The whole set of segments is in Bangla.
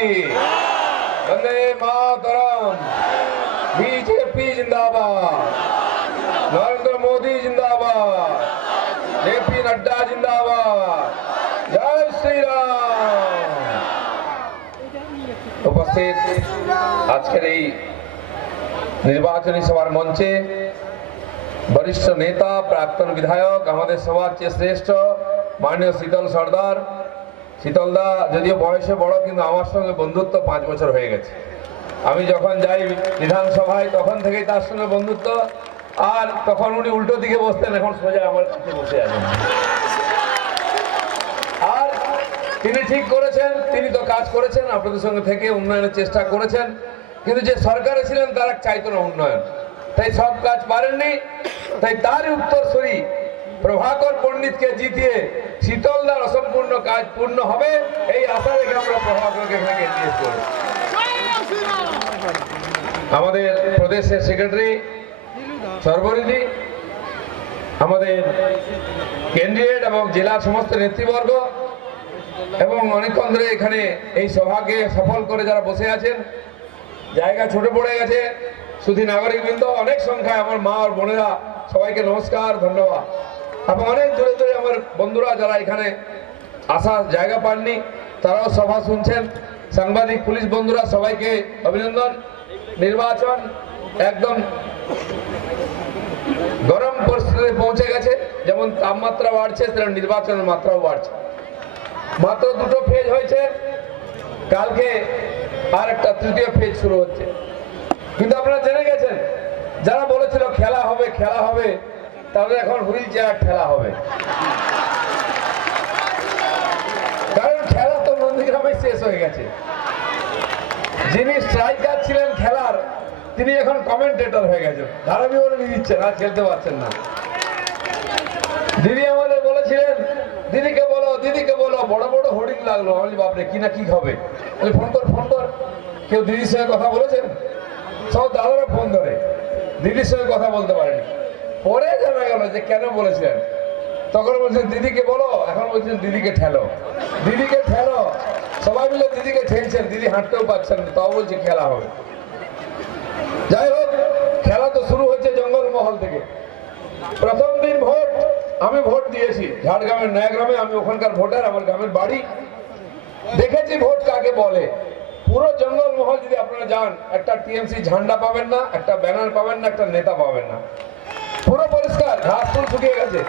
की वंदे मातरम। बीजेपी जिंदाबाद, नरेंद्र मोदी जिंदाबाद, जेपी नड्डा जिंदाबाद, जय श्री राम। उपस्थित আজকের এই নির্বাচনী সভার মঞ্চে वरिष्ठ नेता प्राक्तन विधायक हमारे सभार চেয়ে শ্রেষ্ঠ माननीय शीतल सरदार। शीतलदा যদিও বয়সে বড় কিন্তু আমার সঙ্গে বন্ধুত্ব 5 বছর হয়ে গেছে। আমি যখন যাই বিধানসভায় তখন থেকেই তার সঙ্গে বন্ধুত্ব, আর তখন উনি উল্টো দিকে বসতেন, এখন সোজা আমার কাছে বসে আছেন। আর তিনি ঠিক করেছেন, তিনি তো কাজ করেছেন, আপনাদের সঙ্গে থেকে উন্নয়নের চেষ্টা করেছেন, কিন্তু যে সরকারে ছিলেন তারা চাইতো না উন্নয়ন, তাই সব কাজ পারেননি। তাই তারই উত্তরসূরি প্রভাকর পণ্ডিতকে জিতিয়ে শীতলদার অসম্পূর্ণ কাজ পূর্ণ হবে এই আশা রেখে আমরা প্রভাকরকে এখানে নিয়ে করি। আমাদের প্রদেশের সেক্রেটারি সর্বরিদি, আমাদের কেন্দ্রীয় এবং জেলার সমস্ত নেতৃবর্গ এবং অনেকক্ষণ ধরে এখানে এই সভাকে সফল করে যারা বসে আছেন, জায়গা ছোট পড়ে গেছে, শুধু নাগরিকবৃন্দ অনেক সংখ্যায়, আমার মা আর বোনেরা, সবাইকে নমস্কার, ধন্যবাদ। এবং অনেক দূরে দূরে আমার বন্ধুরা যারা এখানে আসার জায়গা পাননি তারাও সভা শুনছেন, সাংবাদিক পুলিশ বন্ধুরা সবাইকে অভিনন্দন। নির্বাচন একদম গরম পরিস্থিতিতে পৌঁছে গেছে, যেমন তাপমাত্রা বাড়ছে তেমন নির্বাচনের মাত্রাও বাড়ছে। মাত্র 2টো ফেজ হয়েছে, কালকে আর একটা 3য় ফেজ শুরু হচ্ছে। কিন্তু আপনারা জেনে গেছেন যারা বলেছিল খেলা হবে খেলা হবে, তাহলে এখন হুইল চেয়ার খেলা হবে, কারণ খেলা তো নন্দীগ্রামে শেষ হয়ে গেছে। যিনি স্ট্রাইকার ছিলেন খেলার, তিনি এখন কমেন্টেটর হয়ে গেছেন, ধারাবিবরণী নিয়ে দিচ্ছেন, আর খেলতে পারছেন না। দিদি আমাদের বলেছিলেন দিদিকে বলো দিদিকে বলো, বড় বড় হোর্ডিং লাগলো। আমি বাপরে কি না কি হবে, ফোন কর ফোন কর। কেউ দিদির সঙ্গে কথা বলেছেন? সব দাদারা ফোন ধরে, দিদির সঙ্গে কথা বলতে পারেনি। পরে জানা গেল যে কেন বলেছিলেন, তখন বলছেন দিদিকে বলো, এখন বলছেন দিদিকে ঠেলো, দিদিকে ঠেলো। সবাই মিলে দিদিকে ঠেলছেন, দিদি হাঁটতেও পারছেন না, তাও বলছে খেলা হবে। যাই হোক, খেলা তো শুরু হয়েছে জঙ্গলমহল থেকে। প্রথম দিন ভোট, আমি ভোট দিয়েছি ঝাড়গ্রামের নয়াগ্রামে, আমি ওখানকার ভোটার, আমার গ্রামের বাড়ি, দেখেছি ভোট কাকে বলে। পুরো জঙ্গলমহল যদি আপনারা যান, একটা টিএমসি ঝান্ডা পাবেন না, একটা ব্যানার পাবেন না, একটা নেতা পাবেন না, পুরো পরিষ্কার, ঘাস ফুল শুকিয়ে গেছে।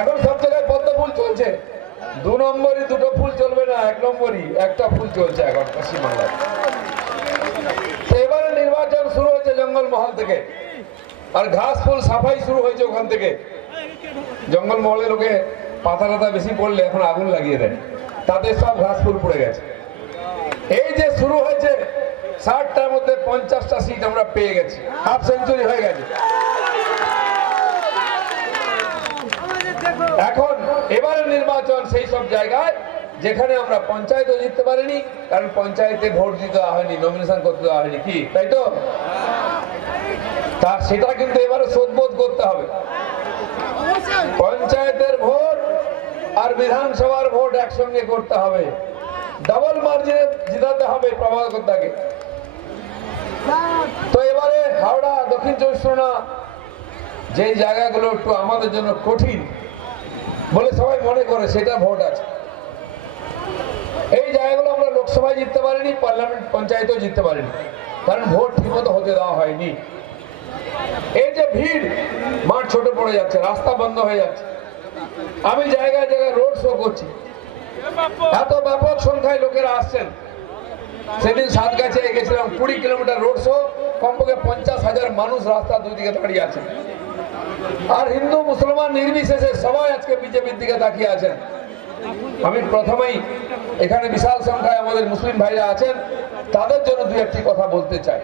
এখন সব জায়গায় পদ্ম ফুল চলছে, 2 নম্বরই 2টো ফুল চলবে না, 1 নম্বরই একটা ফুল চলছে এখন পশ্চিমবাংলায়। এবারে নির্বাচন শুরু হয়েছে জঙ্গলমহল থেকে, আর ঘাস ফুল সাফাই শুরু হয়েছে ওখান থেকে। জঙ্গলমহলে লোকে পাতা টাতা বেশি পড়লে এখন আগুন লাগিয়ে দেয়, তাতে সব ঘাস ফুল পড়ে গেছে। এই যে শুরু হয়েছে, 60টার মধ্যে 50টা সিট আমরা পেয়ে গেছি, হাফ সেঞ্চুরি হয়ে গেছে। এখন এবারে নির্বাচন সেই সব জায়গায় যেখানে আমরা পঞ্চায়েতও জিততে পারিনি, কারণ পঞ্চায়েতে ভোট দিতে হয়নি, নমিনেশন করতে হয়নি, কি তাই তো? তা সেটা কিন্তু এবারে শোধবোধ করতে হবে। পঞ্চায়েতের ভোট আর বিধানসভার ভোট একসঙ্গে করতে হবে, ডাবল মার্জিনে জিতাতে হবে প্রভাকরদাকে। তো এবারে হাওড়া, দক্ষিণ 24 পরগনা, যে জায়গাগুলো একটু আমাদের জন্য কঠিন বলে সবাই মনে করে, সেটা ভোট আছে। এই জায়গাগুলো আমরা লোকসভায় জিততে পারিনি, পার্লামেন্ট পঞ্চায়েতেও জিততে পারিনি, কারণ ভোট ঠিকমতো হতে দেওয়া হয়নি। এই যে ভিড়, মাঠ ছোট পড়ে যাচ্ছে, রাস্তা বন্ধ হয়ে যাচ্ছে। আমি জায়গায় জায়গায় রোড শো করছি, এত ব্যাপক সংখ্যায় লোকেরা আসছেন। সেদিন সাতগাছে গেছিলাম, 20 কিলোমিটার রোড শো, কমপক্ষে 50,000 মানুষ রাস্তা দুই দিকে দাঁড়িয়ে আছেন। আর হিন্দু মুসলমান নির্বিশেষে সবাই আজকে বিজেপির দিকে তাকিয়ে আছেন। আমি প্রথমেই এখানে বিশাল সংখ্যায় আমাদের মুসলিম ভাইরা আছেন, তাদের জন্য 2-1টি কথা বলতে চাই।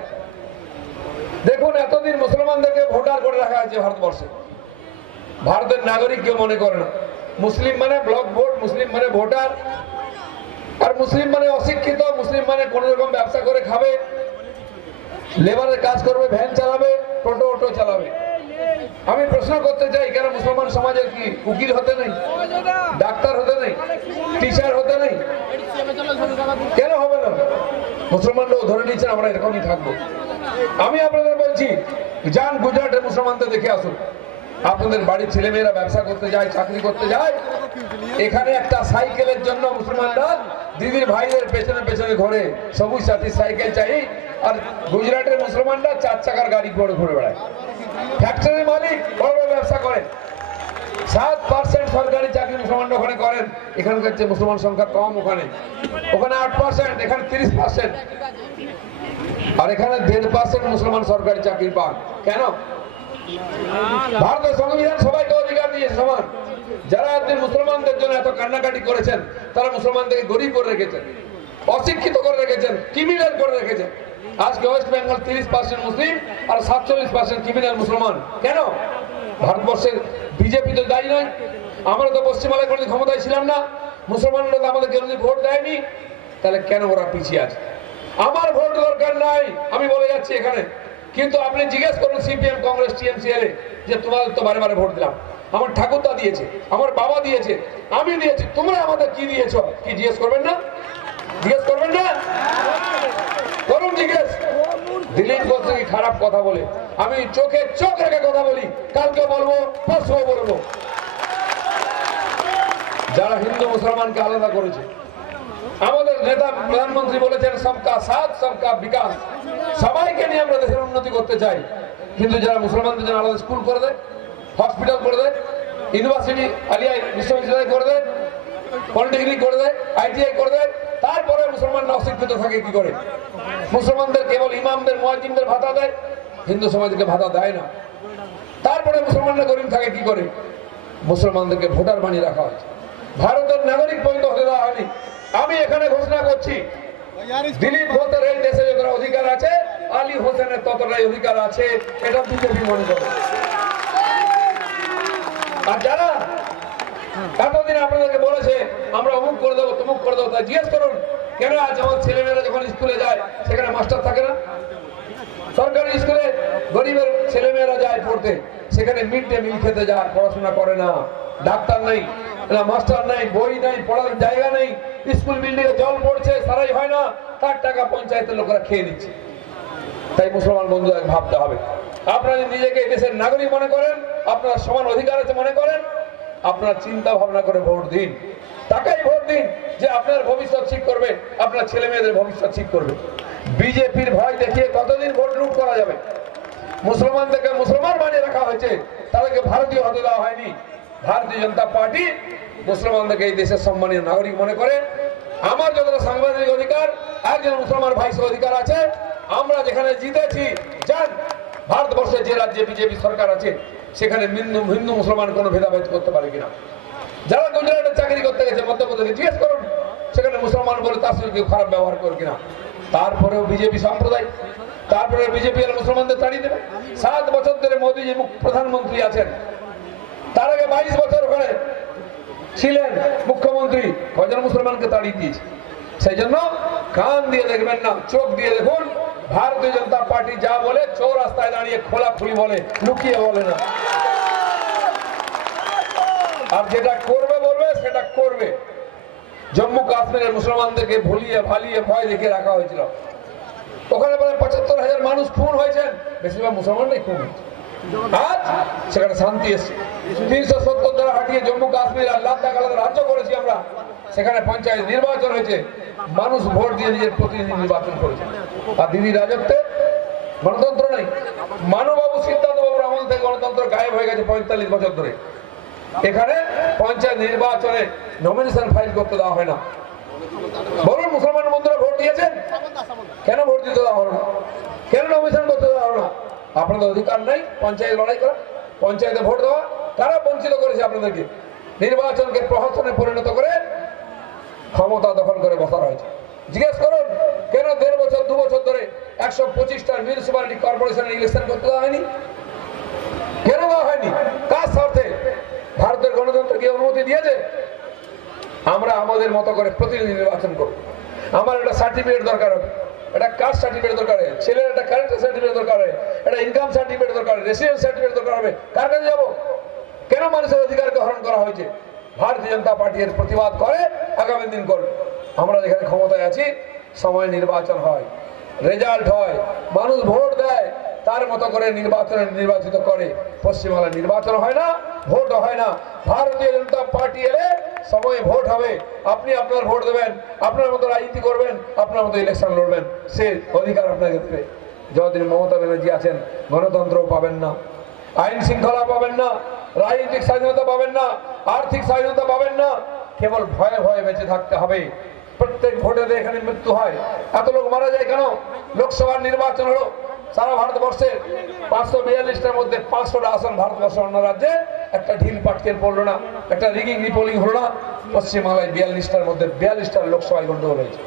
দেখুন, এতদিন মুসলমানদেরকে ভোটার করে রাখা হয়েছে ভারতবর্ষে, ভারতের নাগরিক কেউ মনে করে না। মুসলিম মানে ব্লক ভোট, মুসলিম মানে ভোটার, আর মুসলিম মানে অশিক্ষিত, মুসলিম মানে কোন রকম ব্যবসা করে খাবে, লেবারের কাজ করবে, ভ্যান চালাবে, টোটো অটো চালাবে। আমি প্রশ্ন করতে চাই, কেন মুসলমান সমাজের কি উকিল হতে নেই, ডাক্তার হতে নেই, টিচার হতে নেই? কেন হবে না? মুসলমানরাও ধরে নিচ্ছেন আমরা এরকমই থাকবো। আমি আপনাদের বলছি, যান গুজরাটের মুসলমানদের দেখে আসুন। আপনাদের বাড়ির ছেলেমেয়েরা ব্যবসা করতে যায়, চাকরি করতে যায়, এখানে একটা সাইকেলের জন্য মুসলমানরা দিদির ভাইদের পেছনে পেছনে ঘোরে, সবুজ সাথী সাইকেল চাই। আর গুজরাটের মুসলমানরা 4 চাকার গাড়ি করে ঘুরে বেড়ায়। ফ্যাক্টরি মালিক, বড় বড় ব্যবসা করেন। 7% সরকারি চাকরি মুসলমানরা ওখানে করেন। এখানকার যে মুসলমান সংখ্যা কম, ওখানে 8%, এখানে 30%, আর এখানে 1.5% মুসলমান সরকারি চাকরি পান। কেন? ভারতের সংবিধান সবাইকে অধিকার দিয়েছে সমান। যারা একদিন মুসলমানদের জন্য এত কান্নাকাটি করেছেন, তারা মুসলমানদেরকে গরিব করে রেখেছেন, অশিক্ষিত করে রেখেছেন, ক্রিমিনাল করে রেখেছেন। আজকে ওয়েস্ট বেঙ্গল 30% মুসলিম আর 47% ক্রিমিনাল মুসলমান। কেন? ভারতবর্ষের বিজেপি তো দায়ী নয়। আমরা তো পশ্চিমবাংলায় কোনোদিন ক্ষমতায় ছিলাম না, মুসলমানরা তো আমাদের কোনোদিন ভোট দেয়নি, তাহলে কেন ওরা পিছিয়ে আছে? আমার ভোট দরকার নাই, আমি বলে যাচ্ছি এখানে। কিন্তু আপনি জিজ্ঞেস করুন সিপিএম, কংগ্রেস, টিএমসিএল যে তোমাদের তো বারে বারে ভোট দিলাম, আমার ঠাকুরদা দিয়েছে, আমার বাবা দিয়েছে, আমি দিয়েছি, তোমরা আমাদের কি দিয়েছ? কি জিজ্ঞেস করবেন না? জিজ্ঞেস করবেন না? করুন জিজ্ঞেস। দিলীপ ঘোষ থেকে খারাপ কথা বলে, আমি চোখে চোখ রেখে কথা বলি, কালকে বলবো, পরশু বলবো। যারা হিন্দু মুসলমানকে আলাদা করেছে, আমাদের নেতা প্রধানমন্ত্রী বলেছেন সবকা সাথ সবকা বিকাশ, সবাইকে নিয়ে আমরা দেশের উন্নতি করতে চাই। কিন্তু যারা মুসলমানদের জন্য আলাদা স্কুল করে দেয়, হসপিটাল করে দেয়, ইউনিভার্সিটি আলিয়া বিশ্ববিদ্যালয় করে দেয়, পলিটেকনিক করে দেয়, আইটিআই করে দেয়, তারপরে মুসলমানরা অশিক্ষিত থাকে কি করে? মুসলমানদের কেবল ইমামদের, মুয়াজ্জিনদের ভাতা দেয়, হিন্দু সমাজকে ভাতা দেয় না। তারপরে মুসলমানরা গরিব থাকে কি করে? মুসলমানদেরকে ভোটার বানিয়ে রাখা হয়েছে, ভারতের নাগরিক পর্যন্ত হতে দেওয়া হয়নি। আমি এখানে ঘোষণা করছি, দিলীপ ঘোষের এই দেশে যতটা অধিকার আছে, আলী হোসেনের ততটাই অধিকার আছে, এটা বিজেপি মনে করে। আর যারা এতদিন আপনাদেরকে বলেছে আমরা অমুক করে দেবো, তমুক করে দেবো, তা জিজ্ঞেস করুন কেন আজ আমার ছেলেমেয়েরা যখন স্কুলে যায় সেখানে মাস্টার থাকে না? সরকারি স্কুলে গরিবের ছেলেমেয়েরা যায় পড়তে, সেখানে মিড ডে মিল খেতে যায়, পড়াশোনা করে না, ডাক্তার নেই, মাস্টার নেই, বই নেই, পড়ার জায়গা নেই, স্কুল বিল্ডিং এ জল পড়ছে, সারাই হয় না, তার টাকা পঞ্চায়েতের লোকেরা খেয়ে নিচ্ছে। তাই মুসলমান বন্ধুদের ভাবতে হবে, আপনারা নিজেকে দেশের নাগরিক মনে করেন, আপনারা সমান অধিকার আছে মনে করেন, আপনারা চিন্তা ভাবনা করে ভোট দিন। তাকেই ভোট দিন যে আপনার ভবিষ্যৎ ঠিক করবে, আপনার ছেলে মেয়েদের ভবিষ্যৎ ঠিক করবে। বিজেপির ভয় দেখিয়ে কতদিন ভোট লুট করা যাবে? মুসলমানদেরকে মুসলমান বানিয়ে রাখা হয়েছে, তাদেরকে ভারতীয় হতে দেওয়া হয়নি। ভারতীয় জনতা পার্টি মুসলমানদেরকে এই দেশের সম্মানীয় নাগরিক মনে করে। আমার যতটা সাংবিধানিক অধিকার, একজন মুসলমান ভাইসের অধিকার আছে। আমরা যেখানে জিতেছি, যান ভারতবর্ষে যে রাজ্যে বিজেপি সরকার আছে সেখানে হিন্দু মুসলমান কোনো ভেদাভেদ করতে পারে কিনা? যারা গুজরাটে চাকরি করতে গেছে, মধ্যপ্রদেশে, জিজ্ঞেস করুন সেখানে মুসলমান বলে তার সঙ্গে কেউ খারাপ ব্যবহার করে কিনা? তারপরেও বিজেপি সম্প্রদায়, তারপরে বিজেপি আর মুসলমানদের তাড়িয়ে দেবে। 7 বছর ধরে মোদীজি প্রধানমন্ত্রী আছেন, তার আগে 22 বছর ওখানে ছিলেন মুখ্যমন্ত্রী, কজন মুসলমানকে তাড়িয়ে দিয়েছে। সেই জন্য কান দিয়ে দেখবেন না, চোখ দিয়ে দেখুন। ভারতীয় জনতা পার্টি যা বলে চৌরাস্তায় দাঁড়িয়ে খোলাখুলি বলে, লুকিয়ে বলে না। আর যেটা করবে বলবে সেটা করবে। জম্মু কাশ্মীরের মুসলমানদেরকে ভুলিয়ে ভালিয়ে ভয় দেখে রাখা হয়েছিল, ওখানে প্রায় 75,000 মানুষ খুন হয়েছেন, বেশিরভাগ মুসলমানরাই খুন হয়েছে। আজ সেখানে শান্তি এসছে। 370 দ্বারা হাঁটিয়ে জম্মু কাশ্মীর আর লাদাখ আলাদা রাজ্য করেছি আমরা, সেখানে পঞ্চায়েত নির্বাচন হয়েছে, মানুষ ভোট দিয়ে নিজের প্রতিনিধি নির্বাচন করেছে। আর দিদি রাজত্বে গণতন্ত্র নেই। মানুবাবু সিদ্ধান্ত বাবুর আমল থেকে গণতন্ত্র গায়েব হয়ে গেছে 45 বছর ধরে। এখানে পঞ্চায়েত নির্বাচনে নমিনেশন ফাইল করতে দেওয়া হয় না। বলুন মুসলমান বন্ধুরা ভোট দিয়েছেন, কেন ভোট দিতে দেওয়া হলো না? কেন নমিনেশন করতে দেওয়া হলো না? আপনাদের অধিকার নেই পঞ্চায়েত লড়াই করা, পঞ্চায়েতে ভোট দেওয়া? কারা বঞ্চিত করেছে আপনাদেরকে? নির্বাচনকে প্রহসনে পরিণত করে ক্ষমতা দখল করে বসা হয়েছে। জিজ্ঞেস করুন কেন 1.5 বছর 2 বছর ধরে 125টা মিউনিসিপ্যালিটি কর্পোরেশনের ইলেকশন করতে দেওয়া হয়নি? কেন দেওয়া হয়নি? কার স্বার্থে? ভারতের গণতন্ত্র কি অনুমতি দিয়েছে? আমরা আমাদের মতো করে প্রতিনিধি নির্বাচন করব। আমার একটা সার্টিফিকেট দরকার হবে, একটা কাস্ট সার্টিফিকেট দরকার হবে, ছেলের একটা কারেন্ট সার্টিফিকেট দরকার হবে, একটা ইনকাম সার্টিফিকেট দরকার হবে, রেসিডেন্স সার্টিফিকেট দরকার হবে। কার কাছে যাবো? কেন মানুষের অধিকারকে হরণ করা হয়েছে? ভারতীয় জনতা পার্টি এর প্রতিবাদ করে, আগামী দিন করবে। আমরা যেখানে ক্ষমতায় আছি সময় নির্বাচন হয়, রেজাল্ট হয়, মানুষ ভোট দেয়, তার মতো করে নির্বাচিত করে। পশ্চিমবাংলায় নির্বাচন হয় না, ভোট হয় না। ভারতীয় জনতা পার্টি এলে সময়ে ভোট হবে, আপনি আপনার ভোট দেবেন, আপনার মতো রাজনীতি করবেন, আপনার মতো ইলেকশন লড়বেন, সে অধিকার আপনাকে দেবে। যতদিন মমতা ব্যানার্জি আছেন গণতন্ত্র পাবেন না, আইন শৃঙ্খলা পাবেন না, রাজনৈতিক স্বাধীনতা পাবেন না, আর্থিক স্বাধীনতা পাবেন না, কেবল ভয়ে ভয়ে বেঁচে থাকতে হবে। প্রত্যেক ভোটে এখানে মৃত্যু হয়, এত লোক মারা যায় কেন? লোকসভার নির্বাচন হলো সারা ভারতবর্ষে 542টার মধ্যে 500টা আসন ভারতবর্ষের অন্য রাজ্যে একটা ঢিল পাটকেল পড়লো না, একটা রিগিং রিপোলিং হলো না। পশ্চিমবাংলায় 42টার মধ্যে 42টার লোকসভায় গন্ডগোল হয়েছে,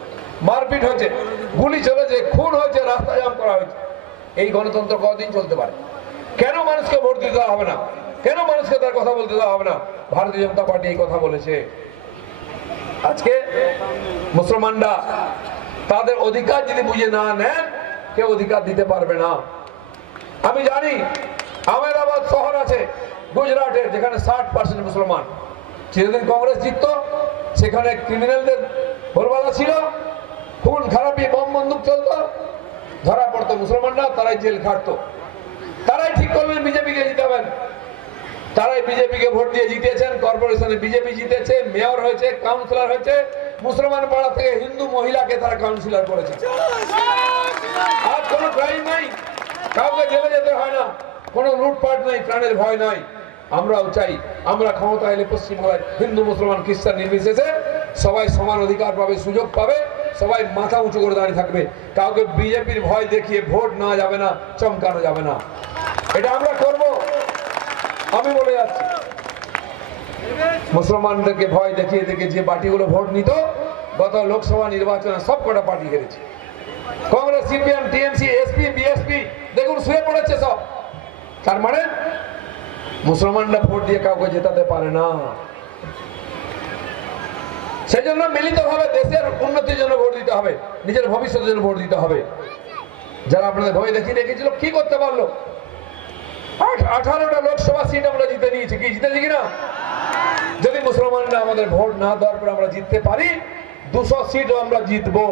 মারপিট হয়েছে, গুলি চলেছে, খুন হয়েছে, রাস্তা জাম করা হয়েছে। এই গণতন্ত্র কতদিন চলতে পারে? কেন মানুষকে ভোট দিতে দেওয়া হবে না? কেন মানুষকে তার কথা বলতে দেওয়া হবে না? ভারতীয় জনতা পার্টি এই কথা বলেছে। আজকে মুসলমানরা তাদের অধিকার যদি বুঝে না নেন, কেউ অধিকার দিতে পারবে না। আমি জানি আহমেদাবাদ শহর আছে গুজরাটে, যেখানে 60% মুসলমান। চিরদিন কংগ্রেস জিতত, সেখানে ক্রিমিনালদের ভোরবেলা ছিল, খুন খারাপি বম বন্দুক চলত, ধরা পড়তো মুসলমানরা, তারাই জেল খাটতো। তারাই ঠিক করলেন বিজেপিকে জিতাবেন, তারাই বিজেপিকে ভোট দিয়ে জিতেছেন, কর্পোরেশনে বিজেপি জিতেছে, মেয়র হয়েছে, কাউন্সিলর হয়েছে। মুসলমান পাড়া থেকে হিন্দু মহিলাকে তারা কাউন্সিলর করেছে। আর কোনো ক্রাইম নাই, কাউকে জেলে যেতে হয় না, কোনো লুটপাট নাই, প্রাণের ভয় নাই। আমরাও চাই আমরা ক্ষমতা এলে পশ্চিমবাংলায় হিন্দু মুসলমান খ্রিস্টান নির্বিশেষে সবাই সমান অধিকার পাবে, সুযোগ পাবে, সবাই মাথা উঁচু করে দাঁড়িয়ে থাকবে। কাউকে বিজেপির ভয় দেখিয়ে ভোট নেওয়া যাবে না, চমকানো যাবে না। এটা আমরা করব। আমি বলে যাচ্ছি, মুসলমানদেরকে ভয় দেখিয়ে দেখিয়ে যে পার্টিগুলো ভোট নিত, গত লোকসভা নির্বাচনে সব কটা পার্টি হেরেছে। Congress, CPM, TMC, SP, BSP দেখুন শুয়ে পড়েছে সব। তার মানে মুসলমানরা ভোট দিয়ে কাউকে জেতাতে পারে না। সেই জন্য মিলিতভাবে দেশের উন্নতির জন্য ভোট দিতে হবে, নিজের ভবিষ্যতের জন্য ভোট দিতে হবে। যারা আপনাদের ভয় দেখিয়ে রেখেছিল কি করতে পারলো? 18টা লোকসভা সিট আমরা জিতে নিয়েছি। কি জিতেছি কিনা? যদি মুসলমানরা আমাদের ভোট না দেওয়ার পর আমরা জিততে পারি, 200 সিটও আমরা জিতবো।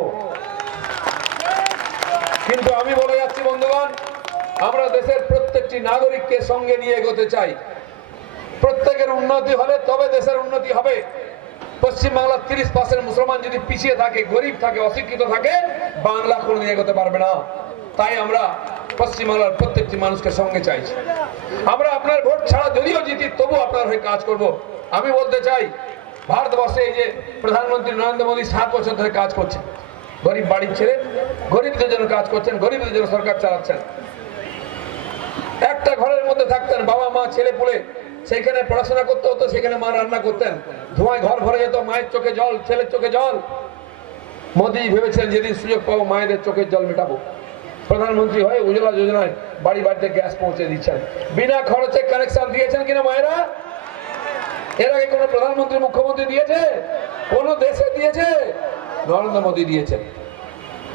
কিন্তু আমি বলে যাচ্ছি বন্ধুগণ, আমরা দেশের প্রত্যেকটি নাগরিককে সঙ্গে নিয়ে এগোতে চাই। প্রত্যেকের উন্নতি হলে তবে দেশের উন্নতি হবে। পশ্চিমবাংলার 30% মুসলমান যদি পিছিয়ে থাকে, গরিব থাকে, অশিক্ষিত থাকে, বাংলা কোনোদিন এগোতে পারবে না। তাই আমরা পশ্চিমবাংলার প্রত্যেকটি মানুষকে সঙ্গে চাইছি। আমরা আপনার ভোট ছাড়া যদিও জিতি, তবু আপনার হয়ে কাজ করব। আমি বলতে চাই, ভারতবর্ষে এই যে প্রধানমন্ত্রী নরেন্দ্র মোদী 7 বছর ধরে কাজ করছেন, গরিব বাড়ির ছেলে, গরিবদের জন্য কাজ করছেন, গরিবদের জন্য সরকার চালাচ্ছেন। একটা ঘরের মধ্যে থাকতেন, বাবা মা ছেলে পুলে, সেখানে পড়াশোনা করতে হতো, সেখানে মা রান্না করতেন, ধোঁয়ায় ঘর ভরে যেত, মায়ের চোখে জল, ছেলের চোখে জল। মোদী ভেবেছেন যেদিন সুযোগ পাবো মায়েদের চোখের জল মেটাবো। প্রধানমন্ত্রী হয়ে উজ্জ্বলা যোজনায় বাড়ি বাড়িতে গ্যাস পৌঁছে দিচ্ছেন, বিনা খরচে কানেকশন দিয়েছেন কিনা মায়েরা? এর আগে কোন প্রধানমন্ত্রী, মুখ্যমন্ত্রী দিয়েছে? কোন দেশে দিয়েছে? নরেন্দ্র মোদী দিয়েছেন।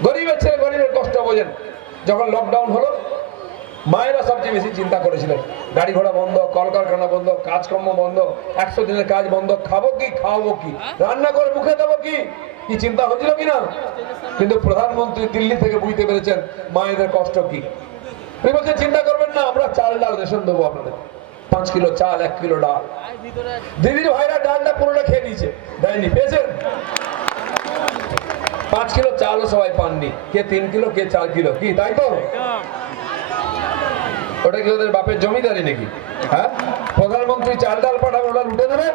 গরিবের ছেলে গরিবের কষ্ট বোঝেন। যখন লকডাউন হলো, মায়েরা সবচেয়ে বেশি চিন্তা করেছিলেন। গাড়ি ঘোড়া বন্ধ, কলকারখানা বন্ধ, কাজকর্ম বন্ধ, 100 দিনের কাজ বন্ধ, খাবো কি, খাওয়াবো কি, রান্না করে মুখে দেবো কি, কি চিন্তা হচ্ছিল কিনা? কিন্তু প্রধানমন্ত্রী দিল্লি থেকে বুঝতে পেরেছেন মায়েদের কষ্ট কি। উনি বলছেন চিন্তা করবেন না, আমরা চাল ডাল রেশন দেবো আপনাদের, 5 কিলো চাল, 1 কিলো ডাল। দিদির ভাইরা ডালটা পুরোটা খেয়ে নিয়েছে, দেয়নি, পেয়েছেন? 5 কিলো চালও সবাই পাননি, কে 3 কিলো, কে 4 কিলো, কি তাই তো? ওটা কি ওদের বাপের জমিদারি নাকি? হ্যাঁ, প্রধানমন্ত্রী চাল ডাল পাঠাবে, ওটা লুটে দেবে।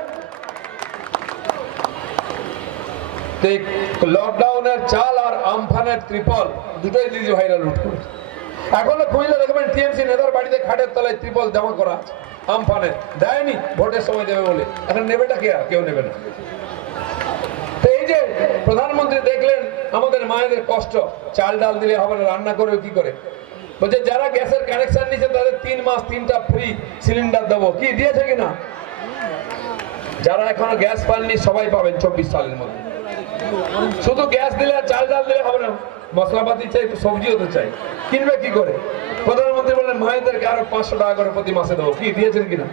লকডাউনের চাল আর আমফানের ত্রিপল দুটোই দিদি ভাইরা লুট করেছে। এখনো খুঁজলে দেখবেন টিএমসি নেতার বাড়িতে খাটের তলায় ত্রিপল জমা করা আছে, আমফানের। দেয়নি, ভোটের সময় দেবে বলে। এখন নেবেটা কে? কেউ নেবে না। তো এই যে প্রধানমন্ত্রী দেখলেন আমাদের মায়েদের কষ্ট, চাল ডাল দিলে হবে না, রান্না করবে কি করে? বলছে যারা গ্যাসের কানেকশন নিয়েছে তাদের 3 মাস 3টা ফ্রি সিলিন্ডার দেবো। কি দিয়েছে কিনা? যারা এখনো গ্যাস পাননি সবাই পাবেন 24 সালের মধ্যে। শুধু গ্যাস দিলে আর চাল ডাল দিলে হবে না, মশলাপাতি চাই, সবজিও তো চাই। কিনবে কি করে? প্রধানমন্ত্রী বললেন মায়েদেরকে আরো 500 টাকা করে প্রতি মাসে দেবো। কি দিয়েছেন কিনা?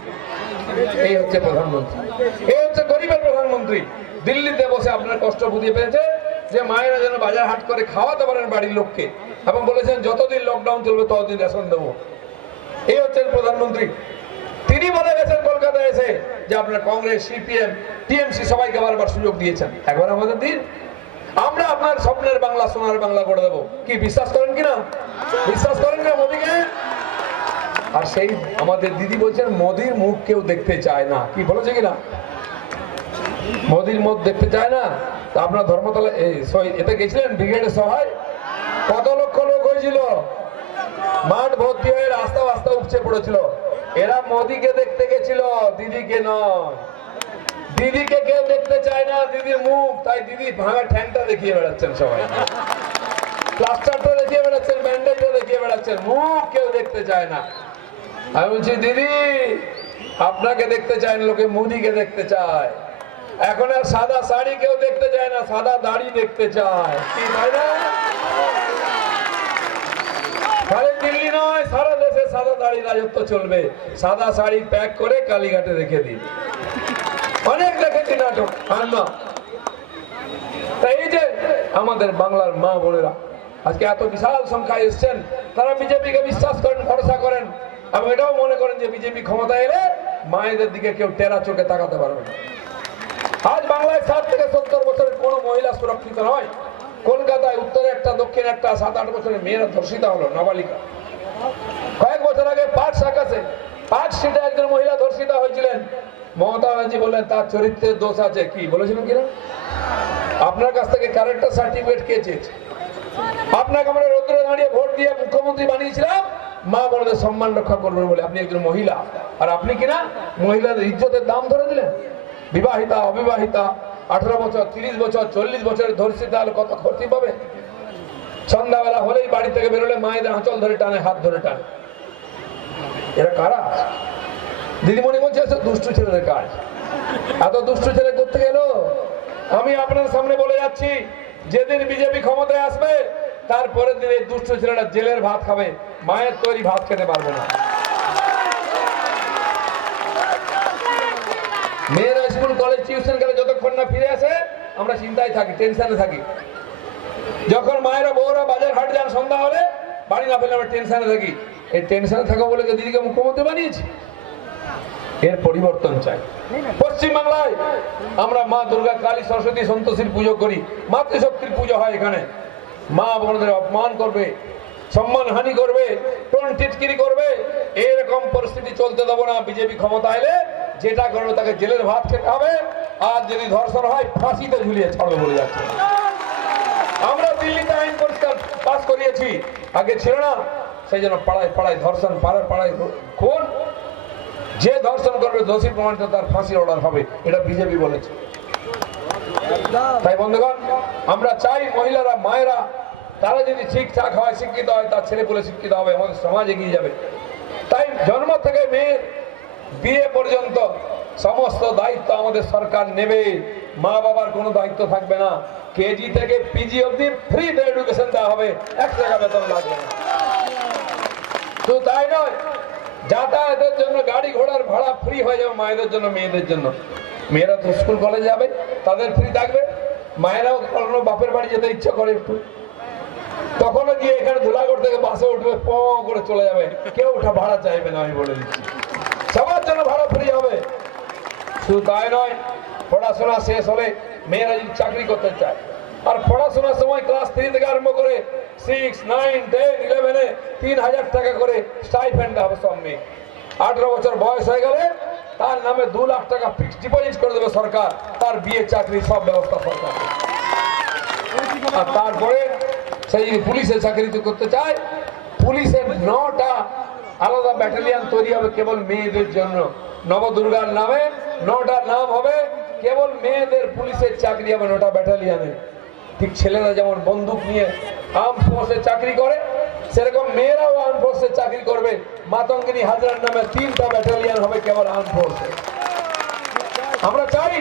এই হচ্ছে প্রধানমন্ত্রী, এই হচ্ছে গরিবের প্রধানমন্ত্রী। দিল্লিতে বসে আপনার কষ্ট বুঝিয়ে পেয়েছে, যে মায়েরা যেন বাজার হাট করে খাওয়াতে পারেন বাড়ির লোককে, এবং বলেছেন যতদিন লকডাউন চলবে ততদিন রেশন দেবো। এই হচ্ছেন প্রধানমন্ত্রী। তিনি বলে গেছেন কলকাতায় এসে যে আপনার কংগ্রেস, সিপিএম, টিএমসি সবাইকে বারবার সুযোগ দিয়েছেন, একবার আমাদের দিন, আমরা আপনার স্বপ্নের বাংলা, সোনার বাংলা করে দেবো। কি বিশ্বাস করেন কিনা? বিশ্বাস করেন কিনা মোদীকে? আর সেই আমাদের দিদি বলছেন মোদীর মুখ কেউ দেখতে চায় না। কি বলেছে কিনা? মোদীর মুখ দেখতে চায় না। তা আপনার ধর্মতলা এতে গেছিলেন ব্রিগেডের সভায়? কত লক্ষ লোক হয়েছিল, মাঠ ভর্তি হয়ে রাস্তা রাস্তা উপচে পড়েছিল। এরা মোদীকে দেখতে গেছিল, দিদিকে নয়। দিদিকে কেউ দেখতে চায় না, দিদির মুখ। তাই দিদি ভাঙা ঠ্যাংটা দেখিয়ে বেড়াচ্ছেন, সবাই প্লাস্টারটা দেখিয়ে বেড়াচ্ছেন, ব্যান্ডেজটা দেখিয়ে বেড়াচ্ছেন, মুখ কেউ দেখতে চায় না। আমি বলছি দিদি আপনাকে দেখতে চায় না লোকে, মোদীকে দেখতে চায়। এখন আর সাদা শাড়ি কেউ দেখতে চায় না, সাদা দাড়ি দেখতে চায়। কি তাই না? খালি দিল্লি নয়, সারা দেশে সাদা দাড়ি রাজত্ব চলবে। সাদা শাড়ি প্যাক করে কালীঘাটে রেখে দিন। অনেক দেখেছি নাটক। এই যে আমাদের বাংলার মা বোনেরা আজকে এত বিশাল সংখ্যায় এসছেন, তারা বিজেপিকে বিশ্বাস করেন, ভরসা করেন, এবং এটাও মনে করেন যে বিজেপি ক্ষমতায় এলে মায়েদের দিকে কেউ টেরা চোখে তাকাতে পারবে না। আজ বাংলায় 60 থেকে 70 বছরের কোন মহিলা সুরক্ষিত নয়। কলকাতায় উত্তরে একটা, দক্ষিণে একটা 7-8 বছরের মেয়েরা ধর্ষিতা হলো, নাবালিকা। কয়েক বছর আগে পাঁচ সিটে একজন মহিলা ধর্ষিতা হয়েছিলেন। মমতা ব্যানার্জি বললেন তার চরিত্রের দোষ আছে। কি বলেছিলেন কিনা? আপনার কাছ থেকে ক্যারেক্টার সার্টিফিকেট কে চেয়েছে? আপনাকে আমরা রৌদ্রে দাঁড়িয়ে ভোট দিয়ে মুখ্যমন্ত্রী বানিয়েছিলাম মা বোনদের সম্মান রক্ষা করবেন বলে। আপনি একজন মহিলা, আর আপনি কিনা মহিলাদের ইজ্জতের দাম ধরে দিলেন। বিবাহিতা, অবিবাহিতা, 18 বছর, 30 বছর, 40 বছরের ধর্ষিতা হলে কত ক্ষতি পাবে? সন্ধ্যাবেলা হলেই বাড়ি থেকে বেরোলে মায়েদের আঁচল ধরে টানে, হাত ধরে টানে। এরা কারা? দিদিমণি বলছে দুষ্টু ছেলেদের কাজ। এত দুষ্টু ছেলে করতে গেল। আমি আপনার সামনে বলে যাচ্ছি, যেদিন বিজেপি ক্ষমতায় আসবে তারপরের দিন এই দুষ্টু ছেলেরা জেলের ভাত খাবে, মায়ের তৈরি ভাত খেতে পারবে না। মেয়েরা স্কুল, কলেজ, টিউশন গেলে যতক্ষণ না ফিরে আসে আমরা চিন্তায় থাকি, টেনশনে থাকি। যখন মায়েরা বউরা বাজার হাট যান সন্ধ্যা হলে, বাড়ি না পেলে আমরা টেনশনে থাকি। এই টেনশনে থাকা বলে দিদিকে মুখ্যমন্ত্রী বানিয়েছি। এর পরিবর্তন চাই। পশ্চিম বাংলায় আমরা মা দুর্গা, কালী, সরস্বতী, সন্তোষীর পুজো করি, মাতৃশক্তির পুজো হয়। এখানে মা বোনদের অপমান করবে, সম্মান হানি করবে, টোন টিটকিরি করবে, এরকম পরিস্থিতি চলতে দেবো না। বিজেপি ক্ষমতা এলে যেটা করবে তাকে জেলের ভাত খেতে হবে, আর যদি ধর্ষণ হয় ফাঁসিতে ঝুলিয়ে ছাড়বে বলে যাচ্ছে। আমরা দিল্লিতে আইন পরিষ্কার পাস করিয়েছি, আগে ছিল না। সেই জন্য পাড়ায় পাড়ায় ধর্ষণ, পাড়ায় পাড়ায় খুন। যে ধর্ষণ করবে দোষী প্রমাণিত তার ফাঁসির অর্ডার হবে, এটা বিজেপি বলেছে। তাই বন্ধুগণ, আমরা চাই মহিলারা, মায়েরা তারা যদি ঠিকঠাক হয়, শিক্ষিত হয়, তার ছেলে পুলে শিক্ষিত হবে, আমাদের সমাজ এগিয়ে যাবে। তাই জন্ম থেকে মেয়ের বিয়ে পর্যন্ত সমস্ত দায়িত্ব আমাদের সরকার নেবে। মা বাবার কোনো দায়িত্ব থাকবে না। কেজি থেকে পিজি অবধি ফ্রিতে এডুকেশন দেওয়া হবে, 1 টাকা বেতন লাগবে না। তো তাই নয়, যাতায়াতের জন্য গাড়ি ঘোড়ার ভাড়া ফ্রি হয়ে যাবে মায়েদের জন্য, মেয়েদের জন্য। মেয়েরা তো স্কুল কলেজ যাবে, তাদের ফ্রি থাকবে। মায়েরাও কখনো বাপের বাড়ি যেতে ইচ্ছা করে একটু, তখনও গিয়ে এখানে ধুলাগড় থেকে বাসে উঠবে, প করে চলে যাবে, কেউ ওঠা ভাড়া চাইবে না। আমি বলে দিচ্ছি, সবার জন্য ভাড়া ফ্রি হবে। শুধু তাই নয়, পড়াশোনা শেষ হলে মেয়েরা যদি চাকরি করতে চায়, আর পড়াশোনার সময় ক্লাস 3 থেকে আরম্ভ করে 6, 9, 10, 11-এ 3000 টাকা করে স্টাইপেন্ড হবে সব মেয়ে। 18 বছর বয়স হয়ে গেলে তার নামে 2 লাখ টাকা ফিক্সড ডিপোজিট করে দেবে সরকার, তার বিয়ে, চাকরি সব ব্যবস্থা সরকার। আর তারপরে সেই যদি পুলিশে চাকরি করতে চায়, পুলিশের 9টা আলাদা ব্যাটালিয়ান তৈরি হবে কেবল মেয়েদের জন্য। নবদুর্গার নামে 9টা নাম হবে, কেবল মেয়েদের পুলিশের চাকরি হবে 9টা ব্যাটালিয়ানে। ঠিক ছেলেরা যেমন বন্দুক নিয়ে আর্ম ফোর্সে চাকরি করে, সেরকম মেয়েরাও আর্ম ফোর্সে চাকরি করবে। মাতঙ্গিনী হাজরার নামে 3টা ব্যাটালিয়ান হবে কেবল আর্ম ফোর্সে। আমরা চাই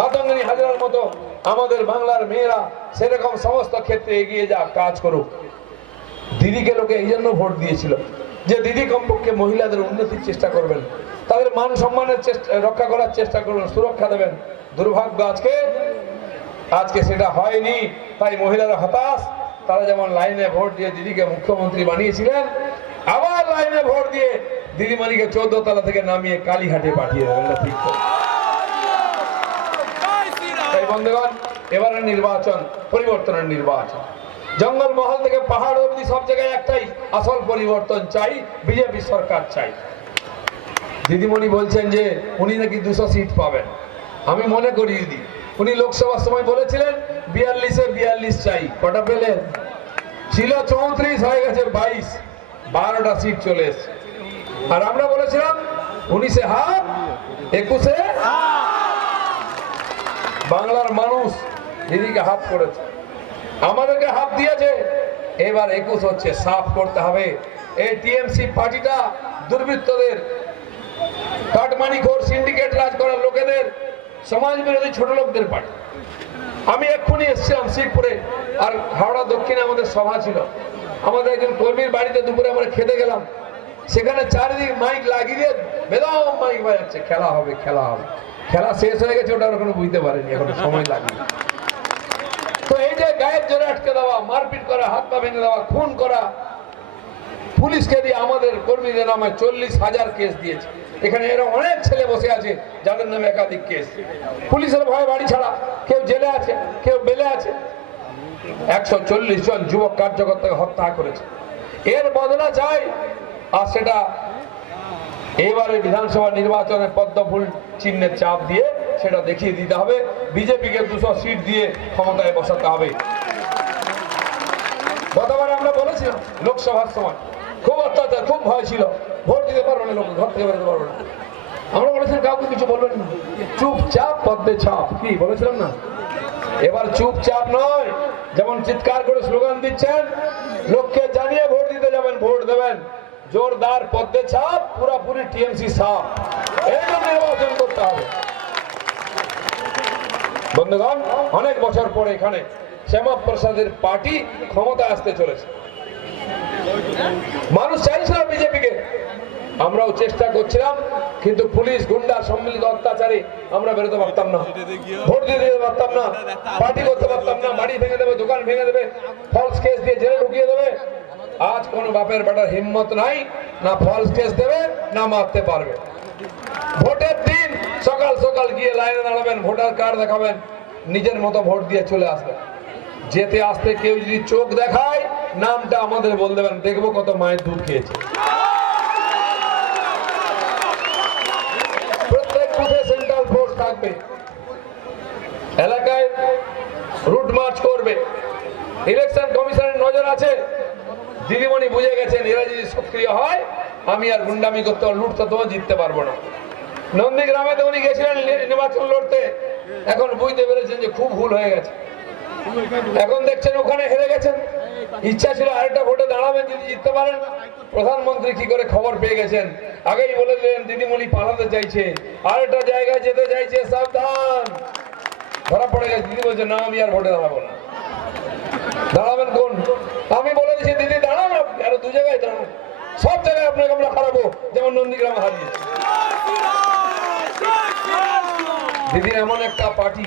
মাতঙ্গিনী হাজরার মতো আমাদের বাংলার মেয়েরা সেরকম সমস্ত ক্ষেত্রে এগিয়ে যাক, কাজ করুক। দিদিকে লোকে এই জন্য ভোট দিয়েছিল যে দিদি কমপক্ষে মহিলাদের উন্নতির চেষ্টা করবেন, তাদের মান সম্মানের রক্ষা করার চেষ্টা করবেন, সুরক্ষা দেবেন। দুর্ভাগ্য আজকে আজকে সেটা হয়নি, তাই মহিলারা হতাশ। তারা যেমন লাইনে ভোট দিয়ে দিদিকে মুখ্যমন্ত্রী বানিয়েছিলেন, আবার লাইনে ভোট দিয়ে দিদিমণিকে 14 তলা থেকে নামিয়ে কালীঘাটে পাঠিয়ে দেবেন। ঠিক তো? তাই বন্ধুগণ, এবারে নির্বাচন পরিবর্তনের নির্বাচন। জঙ্গল মহল থেকে পাহাড় অবধি সব জায়গায় একটাই আসল পরিবর্তন চাই, বিজেপি সরকার চাই। দিদিমণি বলছেন যে উনি নাকি 200 সিট পাবেন। আমি মনে করি দিদি, উনি লোকসভার সময় বলেছিলেন 42-এ 42 চাই। কটা পেলেন? ছিল 34, হয়ে গেছে 22, 12টা সিট চলে এসছে। আর আমরা বলেছিলাম 19-এ হাফ, 21-এ বাংলার মানুষ দিদিকে হাফ করেছে, আমাদেরকে হাফ দিয়েছে। এবার 21 হচ্ছে, সাফ করতে হবে। এই টিএমসি পার্টিটা দুর্বৃত্তদের, কাটমানিখোর, সিন্ডিকেট রাজ করার লোকেদের, সমাজ বিরোধী ছোট লোকদের পার্টি। আমি এক্ষুনি এসেছিলাম শিবপুরে, আর হাওড়া দক্ষিণে আমাদের সভা ছিল। আমাদের একজন কর্মীর বাড়িতে দুপুরে আমরা খেতে গেলাম, সেখানে চারিদিক মাইক লাগিয়ে দিয়ে বেদম মাইক বাজাচ্ছে, খেলা হবে খেলা হবে। খেলা শেষ হয়ে গেছে, ওটা এখনো বুঝতে পারেনি, এখন সময় লাগে। তো এই যে গায়ের জোরে আটকে দেওয়া, মারপিট করা, হাত পা ভেঙে দেওয়া, খুন করা, পুলিশকে দিয়ে আমাদের কর্মীদের নামে 40,000 কেস দিয়েছে। এখানে এরকম অনেক ছেলে বসে আছে যাদের নামে একাধিক কেস। পুলিশের ভয়ে বাড়ি ছাড়া, কেউ জেলে আছে, কেউ বেলে আছে। 140 জন যুবক কার্যকর্তাকে হত্যা করেছে। এর বদলা চাই, আর সেটা এবারে বিধানসভা নির্বাচনে পদ্মফুল চিহ্নের চাপ দিয়ে সেটা দেখিয়ে দিতে হবে। বিজেপিকে 200 সিট দিয়ে ক্ষমতায় বসাতে হবে। গতবার আমরা বলেছিলাম লোকসভার সময় খুব অত্যাচার, খুব ভয় ছিল, ভোট দিতে পারবে না, লোক ঘর থেকে বেরোতে পারবে না। আমরা বলেছিলাম কাউকে কিছু বলবেন না, চুপচাপ পদ্মে ছাপ, কি বলেছিলাম না? এবার চুপচাপ নয়, যেমন চিৎকার করে স্লোগান দিচ্ছেন, লোককে জানিয়ে ভোট দিতে যাবেন, ভোট দেবেন। জোরদার পদ্মে ছাপ, পুরাপুরি টিএমসি সাপ, এই নির্বাচন করতে হবে। বন্ধুগণ, অনেক বছর পরে এখানে শ্যামা প্রসাদের পার্টি ক্ষমতায় আসতে চলেছে। মানুষ চাইছিল বিজেপিকে, আমরাও চেষ্টা করছিলাম, কিন্তু পুলিশ গুন্ডা সম্মিলিত অত্যাচারে আমরা বেরোতে পারতাম না, ভোট দিতে পারতাম না, পার্টি করতে পারতাম না। বাড়ি ভেঙে দেবে, দোকান ভেঙে দেবে, ফলস কেস দিয়ে জেলে ঢুকিয়ে দেবে। আজ কোন বাপের বেটার হিম্মত নাই, না ফলস কেস দেবে, না মারতে পারবে। ভোটের দিন সকাল সকাল গিয়ে লাইনে দাঁড়াবেন, ভোটার কার্ড দেখাবেন, নিজের মতো ভোট দিয়ে চলে আসবেন। যেতে আসতে কেউ যদি চোখ দেখায়, নামটা আমাদের বল দেবেন, দেখবো কত মায়ের দুধ খেয়েছে। প্রত্যেক বুথে সেন্ট্রাল ফোর্স থাকবে, এলাকায় রুট মার্চ করবে। ইলেকশন কমিশনের নজর আছে, দিদিমণি বুঝে গেছেন এরা যদি সক্রিয় হয়, আমি আর গুন্ডামি করতে, লুটতে তো জিততে পারবো না। নন্দীগ্রামে তো উনি গেছিলেন নির্বাচন লড়তে, এখন বুঝতে পেরেছেন যে খুব ভুল হয়ে গেছে। এখন দেখছেন ওখানে হেরে গেছেন। ইচ্ছা ছিল আরেকটা ভোটে দাঁড়াবেন, যদি জিততে পারেন। প্রধানমন্ত্রী কি করে খবর পেয়ে গেছেন, আগেই বলে দিলেন দিদিমণি পালাতে চাইছে, আরেকটা জায়গায় যেতে চাইছে, সাবধান। ধরা পড়ে গেছে। দিদি বলছে না, আমি আর ভোটে দাঁড়াবো না। দাঁড়াবেন কোন? আমি বলে দিচ্ছি দিদি দাঁড়ান, আরো 2 জায়গায় দাঁড়ান, সব জায়গায় আপনাকে আমরা হারাবো, যেমন নন্দীগ্রামে হারিয়েছি। দিদির এমন একটা পার্টি,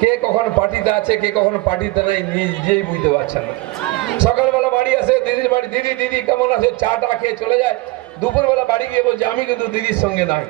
কে কখনো পার্টিতে আছে, কে কখনো পার্টিতে নাই, নিজেই বুঝতে পারছেন না। সকালবেলা বাড়ি আসে, দিদির বাড়ি, দিদি দিদি কেমন আছে, চা টা খেয়ে চলে যায়। দুপুরবেলা বাড়ি গিয়ে বলছে আমি কিন্তু দিদির সঙ্গে নাই।